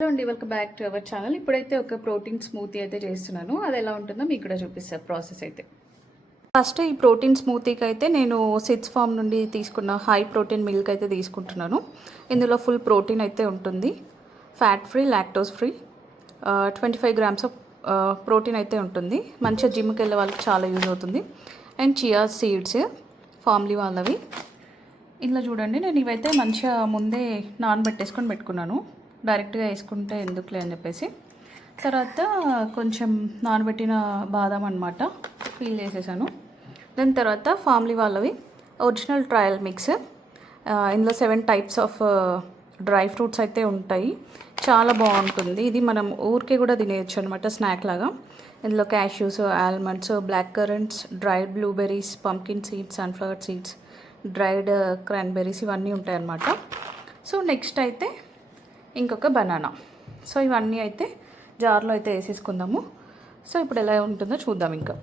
Hello అండి, welcome back to our channel. ఇప్పుడైతే ఒక ప్రోటీన్ స్మూతీ అయితే చేస్తున్నాను. అది ఎలా ఉంటుందో మీకు కూడా చూపిస్తాను ప్రాసెస్ అయితే. ఫస్ట్ ఈ ప్రోటీన్ స్మూతీకి అయితే నేను సిడ్స్ ఫార్మ్ నుండి తీసుకున్న హై ప్రోటీన్ మిల్క్ అయితే తీసుకుంటున్నాను. ఇందులో ఫుల్ ప్రోటీన్ అయితే ఉంటుంది, fat free, lactose free, 25 grams of protein అయితే ఉంటుంది. మంచిగా జిమ్కి వెళ్ళే వాళ్ళకి చాలా యూజ్ అవుతుంది. అండ్ చియా సీడ్స్ ఫామ్లీ వాళ్ళవి. ఇందులో చూడండి, నేను ఇవైతే మంచిగా ముందే నానబెట్టేసుకొని పెట్టుకున్నాను. డైరెక్ట్గా వేసుకుంటే ఎందుకులే అని చెప్పేసి తర్వాత కొంచెం నానబెట్టిన బాదం అనమాట ఫీల్ చేసేసాను. దాని తర్వాత ఫామ్లీ వాళ్ళవి ఒరిజినల్ ట్రయల్ మిక్స్. ఇందులో 7 టైప్స్ ఆఫ్ డ్రై ఫ్రూట్స్ అయితే ఉంటాయి. చాలా బాగుంటుంది. ఇది మనం ఊరికే కూడా తినేయచ్చు అనమాట, స్నాక్ లాగా. ఇందులో cashews, almonds, black currants, dried blueberries, pumpkin seeds, sunflower seeds, dried cranberries ఇవన్నీ ఉంటాయి అన్నమాట. సో నెక్స్ట్ అయితే ఇంకొక బనానా. సో ఇవన్నీ అయితే జార్లో అయితే వేసేసుకుందాము. సో ఇప్పుడు ఎలా ఉంటుందో చూద్దాం. ఇంకా